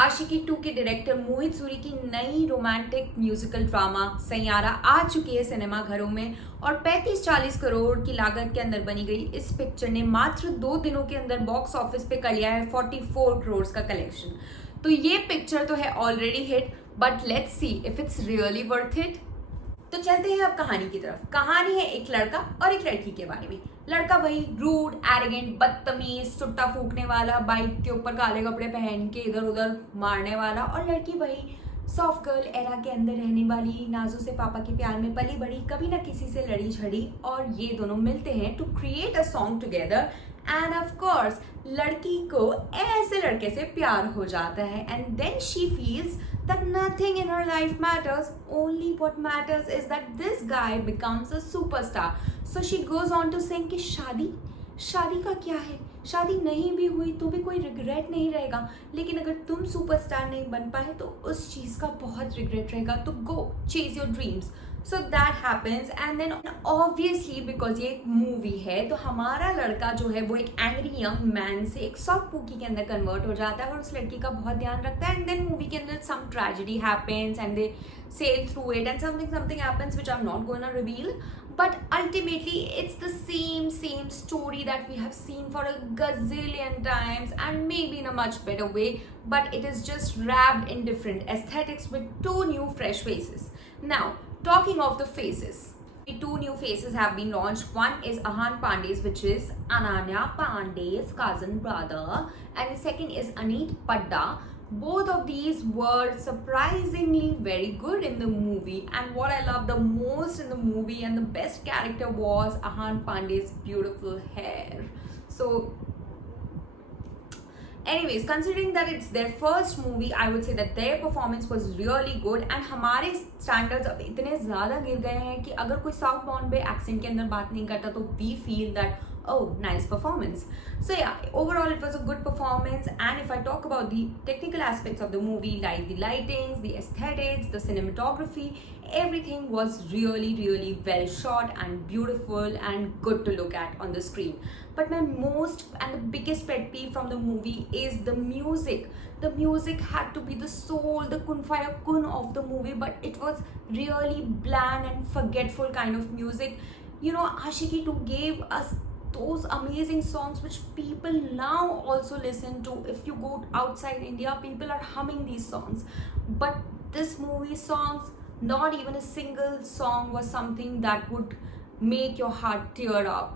आशिकी 2 के डायरेक्टर मोहित सूरी की नई रोमांटिक म्यूजिकल ड्रामा सैयारा आ चुकी है सिनेमा घरों में और 35-40 करोड़ की लागत के अंदर बनी गई इस पिक्चर ने मात्र 2 दिनों के अंदर बॉक्स ऑफिस पे कर लिया है 44 करोड़ का कलेक्शन। तो ये पिक्चर तो है already hit, but let's see if it's really worth it. तो चलते हैं अब कहानी की तरफ। कहानी है एक लड़का और एक लड़की के बारे में। लड़का वही रूड, एरोगेंट, बदतमीज, सुट्टा फूकने वाला, बाइक के ऊपर काले कपड़े पहन के इधर उधर मारने वाला, और लड़की वही सॉफ्ट गर्ल एरा के अंदर रहने वाली, नाजू से पापा के प्यार में पली बड़ी, कभी ना किसी से लड़ी झड़ी, और ये दोनों मिलते हैं to create a song together. And of course लड़की को ऐसे लड़के से प्यार हो जाता है and then she feels that nothing in her life matters, only what matters is that this guy becomes a superstar. So she goes on to saying कि शादी का क्या है, शादी नहीं भी हुई तो भी कोई रिग्रेट नहीं रहेगा, लेकिन अगर तुम सुपरस्टार नहीं बन पाए तो उस चीज़ का बहुत रिग्रेट रहेगा, तो go chase your dreams. So that happens and then obviously because ये एक मूवी है तो हमारा लड़का जो है वो एक एंग्री यंग मैन से एक सॉफ्ट पूकी के अंदर कन्वर्ट हो जाता है और उस लड़की का बहुत ध्यान रखता है। एंड देन मूवी के अंदर some tragedy happens and they sail through it and something happens which I'm not going to reveal, but ultimately it's the same story that we have seen for a gazillion times and maybe in a much better way, but it is just wrapped in different aesthetics with two new fresh faces. Now talking of the faces, two new faces have been launched. One is Ahan Pandey's, which is Ananya Pandey's cousin brother, and the second is Aneet Padda. Both of these were surprisingly very good in the movie, and what I loved the most in the movie and the best character was Ahan Pandey's beautiful hair. So anyways, considering that it's their first movie, I would say that their performance was really good. And हमारे standards अब इतने ज़्यादा गिर गए हैं कि अगर कोई साउथ बॉम्बे accent के अंदर बात नहीं करता तो we feel that oh, nice performance. So yeah, overall it was a good performance. And if I talk about the technical aspects of the movie, like the lightings, the aesthetics, the cinematography, everything was really well shot and beautiful and good to look at on the screen. But my most and the biggest pet peeve from the movie is the music. The music had to be the soul, the kun faya kun of the movie, but it was really bland and forgetful kind of music. You know, Ashiki 2 gave us those amazing songs which people now also listen to. If you go outside India, people are humming these songs, but this movie songs, not even a single song was something that would make your heart tear up.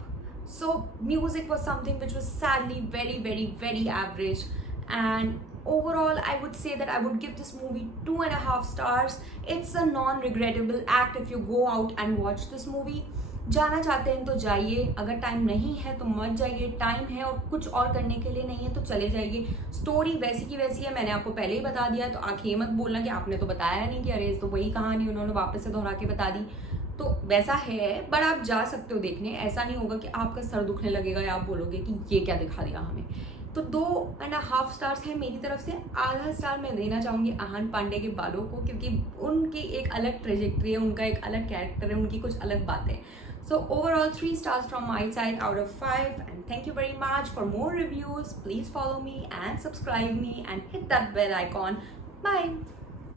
So music was something which was sadly very average, and overall I would say that I would give this movie 2.5 stars. It's a non-regrettable act if you go out and watch this movie. जाना चाहते हैं तो जाइए, अगर time नहीं है तो मत जाइए, टाइम है और कुछ और करने के लिए नहीं है तो चले जाइए। स्टोरी वैसी की वैसी है, मैंने आपको पहले ही बता दिया, तो आखिर ये मत बोलना कि आपने तो बताया नहीं कि अरे तो वही कहानी उन्होंने वापस से दोहरा के बता दी। तो वैसा है, बट आप जा सकते हो देखने, ऐसा नहीं होगा कि आपका सर दुखने लगेगा या आप बोलोगे कि ये क्या दिखा दिया हमें। तो 2.5 स्टार्स है मेरी तरफ से। आधा स्टार मैं देना चाहूँगी आहान पांडे के बालों को, क्योंकि उनकी एक अलग ट्रेजेक्ट्री है, उनका एक अलग कैरेक्टर है, उनकी कुछ अलग बातें। So overall 3 stars from my side out of 5, and thank you very much. For more reviews, please follow me and subscribe me and hit that bell icon. Bye.